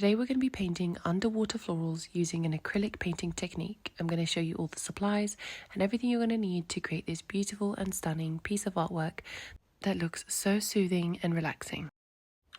Today we're going to be painting underwater florals using an acrylic painting technique. I'm going to show you all the supplies and everything you're going to need to create this beautiful and stunning piece of artwork that looks so soothing and relaxing.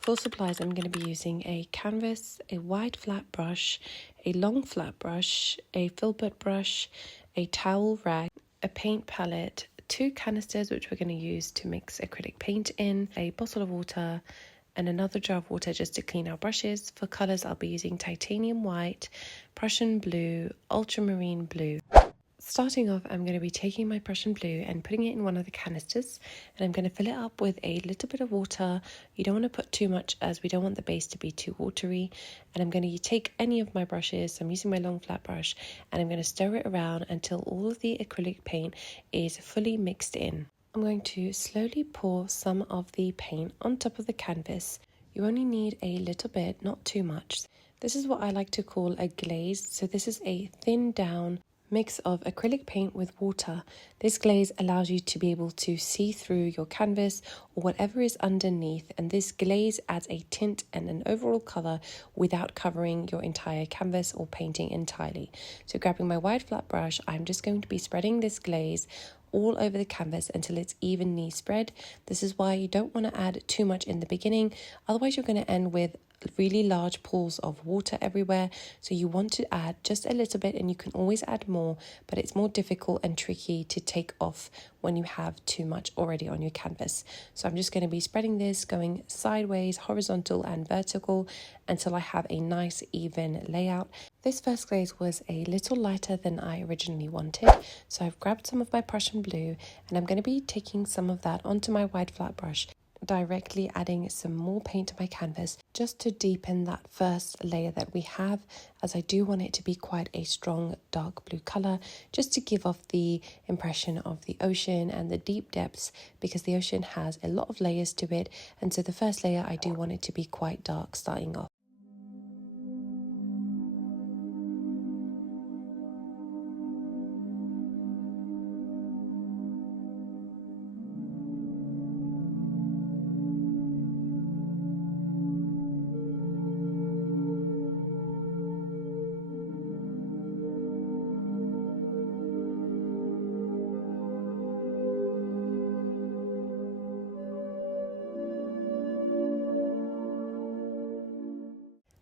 For supplies, I'm going to be using a canvas, a wide flat brush, a long flat brush, a filbert brush, a towel rag, a paint palette, 2 canisters which we're going to use to mix acrylic paint in, a bottle of water, and another jar of water just to clean our brushes. For colours, I'll be using titanium white, Prussian blue, ultramarine blue. Starting off, I'm going to be taking my Prussian blue and putting it in one of the canisters, and I'm going to fill it up with a little bit of water. You don't want to put too much as we don't want the base to be too watery. And I'm going to take any of my brushes, I'm using my long flat brush, and I'm going to stir it around until all of the acrylic paint is fully mixed in. I'm going to slowly pour some of the paint on top of the canvas. You only need a little bit, not too much. This is what I like to call a glaze. So this is a thin down mix of acrylic paint with water. This glaze allows you to be able to see through your canvas or whatever is underneath, and this glaze adds a tint and an overall color without covering your entire canvas or painting entirely. So grabbing my wide flat brush, I'm just going to be spreading this glaze all over the canvas until it's evenly spread. This is why you don't want to add too much in the beginning, otherwise you're going to end with really large pools of water everywhere. So you want to add just a little bit, and you can always add more, but it's more difficult and tricky to take off when you have too much already on your canvas. So I'm just going to be spreading this, going sideways, horizontal and vertical until I have a nice even layout. This first glaze was a little lighter than I originally wanted, so I've grabbed some of my Prussian blue and I'm going to be taking some of that onto my wide flat brush, directly adding some more paint to my canvas just to deepen that first layer that we have, as I do want it to be quite a strong dark blue color, just to give off the impression of the ocean and the deep depths, because the ocean has a lot of layers to it, and so the first layer I do want it to be quite dark starting off.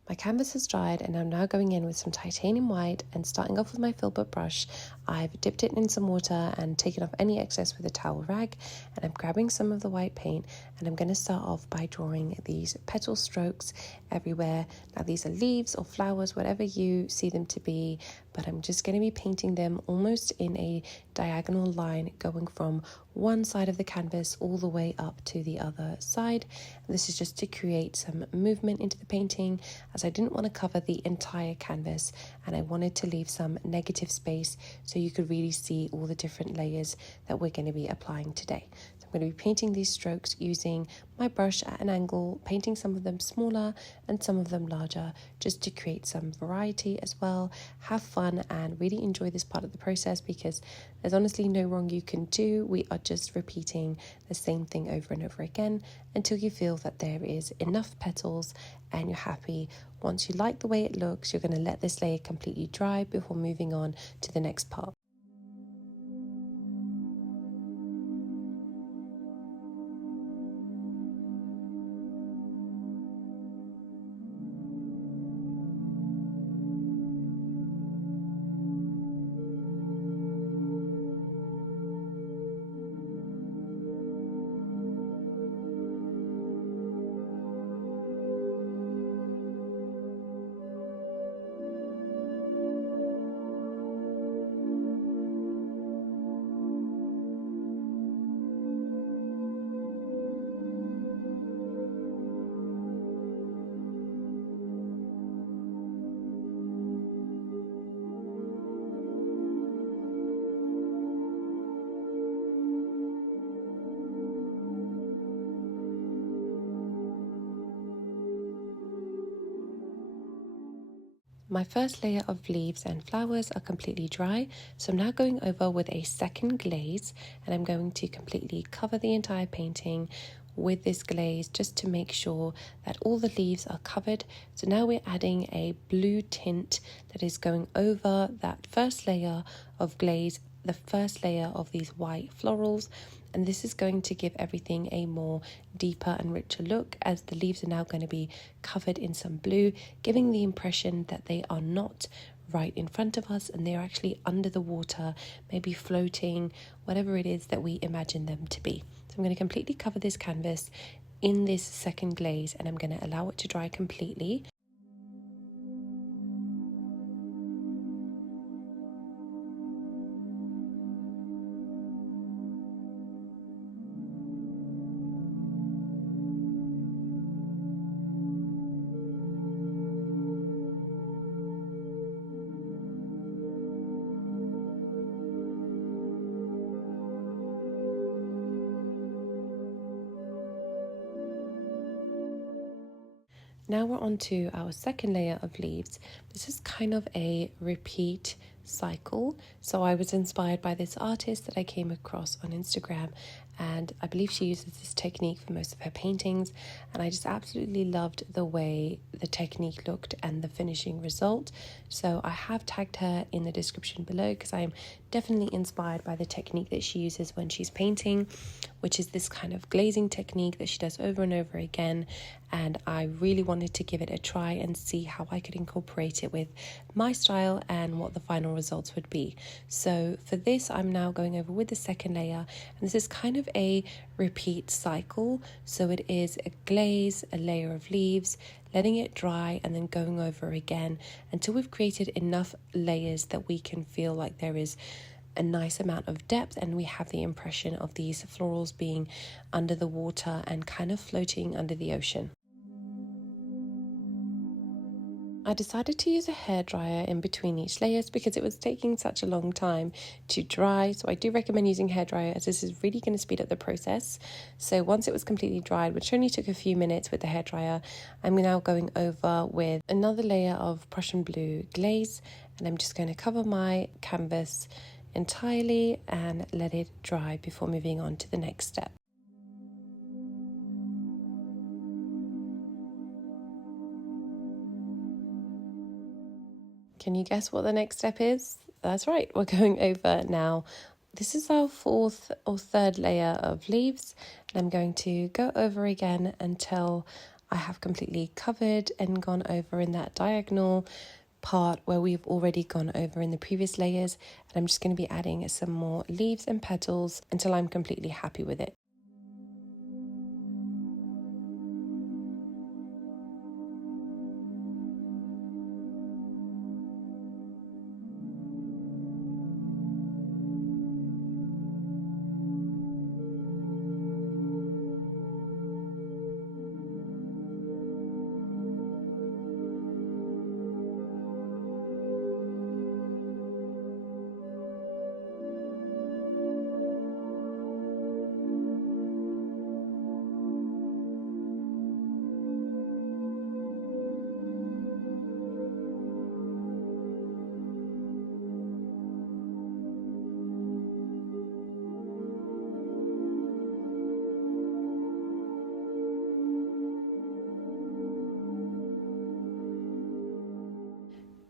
My canvas has dried and I'm now going in with some titanium white, and starting off with my filbert brush, I've dipped it in some water and taken off any excess with a towel rag, and I'm grabbing some of the white paint and I'm going to start off by drawing these petal strokes everywhere. Now these are leaves or flowers, whatever you see them to be, but I'm just going to be painting them almost in a diagonal line going from one side of the canvas all the way up to the other side. And this is just to create some movement into the painting, as I didn't want to cover the entire canvas and I wanted to leave some negative space so you could really see all the different layers that we're going to be applying today. So I'm going to be painting these strokes using my brush at an angle, painting some of them smaller and some of them larger, just to create some variety as well. Have fun and really enjoy this part of the process, because there's honestly no wrong you can do. We are just repeating the same thing over and over again until you feel that there is enough petals and you're happy. Once you like the way it looks, you're going to let this layer completely dry before moving on to the next part. My first layer of leaves and flowers are completely dry, so I'm now going over with a second glaze, and I'm going to completely cover the entire painting with this glaze just to make sure that all the leaves are covered. So now we're adding a blue tint that is going over that first layer of glaze, the first layer of these white florals, and this is going to give everything a more deeper and richer look, as the leaves are now going to be covered in some blue, giving the impression that they are not right in front of us and they're actually under the water, maybe floating, whatever it is that we imagine them to be. So I'm going to completely cover this canvas in this second glaze, and I'm going to allow it to dry completely. Now we're on to our second layer of leaves. This is kind of a repeat cycle. So I was inspired by this artist that I came across on Instagram, and I believe she uses this technique for most of her paintings, and I just absolutely loved the way the technique looked and the finishing result. So I have tagged her in the description below because I am definitely inspired by the technique that she uses when she's painting, which is this kind of glazing technique that she does over and over again, and I really wanted to give it a try and see how I could incorporate it with my style and what the final results would be. So for this, I'm now going over with the second layer, and this is kind of a repeat cycle. So it is a glaze, a layer of leaves, letting it dry, and then going over again until we've created enough layers that we can feel like there is a nice amount of depth and we have the impression of these florals being under the water and kind of floating under the ocean. I decided to use a hairdryer in between each layers because it was taking such a long time to dry. So I do recommend using hairdryer, as this is really going to speed up the process. So once it was completely dried, which only took a few minutes with the hairdryer, I'm now going over with another layer of Prussian blue glaze, and I'm just going to cover my canvas entirely and let it dry before moving on to the next step. Can you guess what the next step is? That's right, we're going over now. This is our fourth or third layer of leaves, and I'm going to go over again until I have completely covered and gone over in that diagonal part where we've already gone over in the previous layers, and I'm just going to be adding some more leaves and petals until I'm completely happy with it.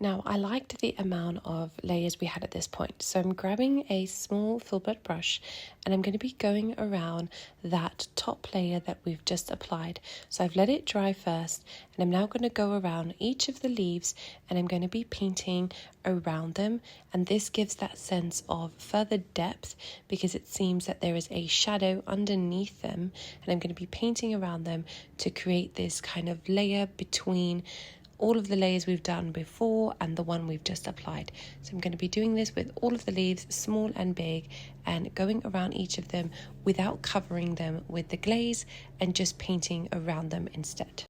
Now, I liked the amount of layers we had at this point, so I'm grabbing a small filbert brush and I'm going to be going around that top layer that we've just applied. So I've let it dry first, and I'm now going to go around each of the leaves and I'm going to be painting around them, and this gives that sense of further depth because it seems that there is a shadow underneath them, and I'm going to be painting around them to create this kind of layer between all of the layers we've done before and the one we've just applied. So I'm going to be doing this with all of the leaves, small and big, and going around each of them without covering them with the glaze and just painting around them instead.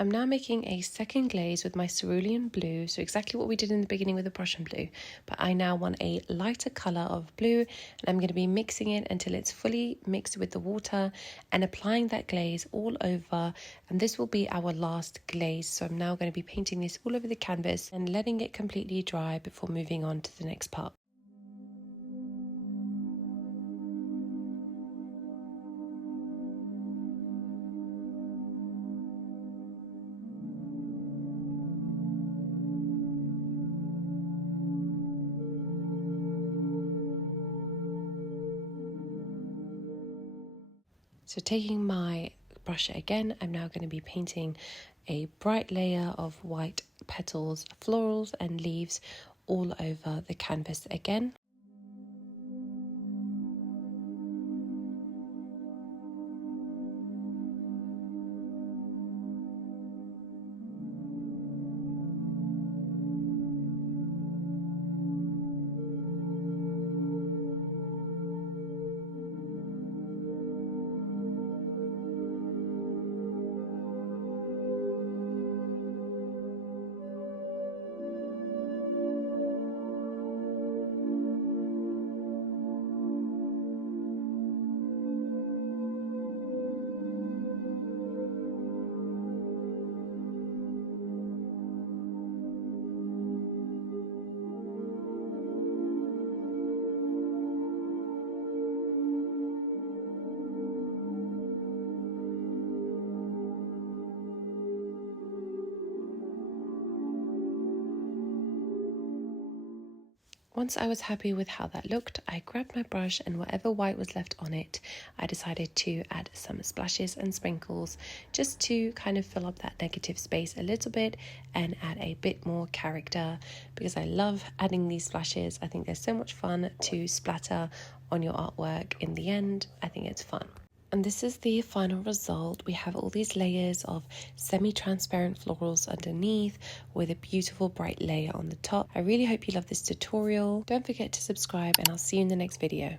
I'm now making a second glaze with my cerulean blue, so exactly what we did in the beginning with the Prussian blue, but I now want a lighter colour of blue, and I'm going to be mixing it until it's fully mixed with the water and applying that glaze all over, and this will be our last glaze. So I'm now going to be painting this all over the canvas and letting it completely dry before moving on to the next part. So taking my brush again, I'm now going to be painting a bright layer of white petals, florals and leaves all over the canvas again. Once I was happy with how that looked, I grabbed my brush and whatever white was left on it, I decided to add some splashes and sprinkles just to kind of fill up that negative space a little bit and add a bit more character, because I love adding these splashes. I think they're so much fun to splatter on your artwork. In the end, I think it's fun. And this is the final result. We have all these layers of semi-transparent florals underneath with a beautiful bright layer on the top. I really hope you love this tutorial. Don't forget to subscribe and I'll see you in the next video.